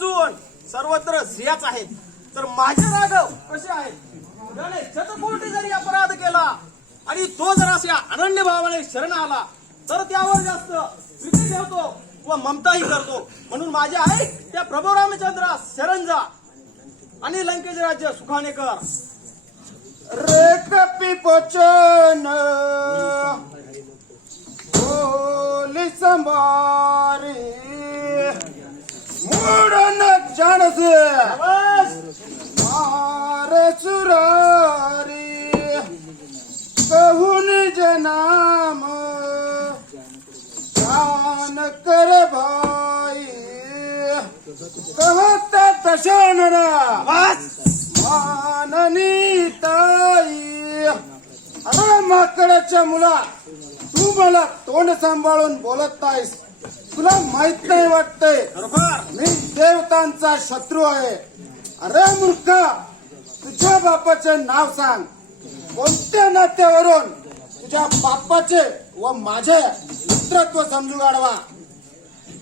नसून सर्वत्र स्त्रियाच आहेत. तर माझे राघव कसे आहेत? त्याने शतकोटी जरी अपराध केला आणि तो जर अशा अनन्य भावाने शरण आला तर त्यावर जास्त प्रीती ठेवतो व ममताही करतो. म्हणून माझे आहे त्या प्रभू रामचंद्रा शरण जा आणि लंकेचे राज्य सुखाने कर. रे कपी पोचन बोली संभारी मूडन जानसे मार सुरारी कहून जनाम जान कर भाई कहत तशन माननी ताई. अरे माकडाच्या मुला, तू मला तोंड सांभाळून बोलत नाहीस. तुला माहित नाही वाटतंय मी देवतांचा शत्रू आहे. अरे मूर्खा, तुझ्या बापाचे नाव सांग. कोणत्या नात्यावरून तुझ्या बापाचे व माझे मित्रत्व समजू गाडवा?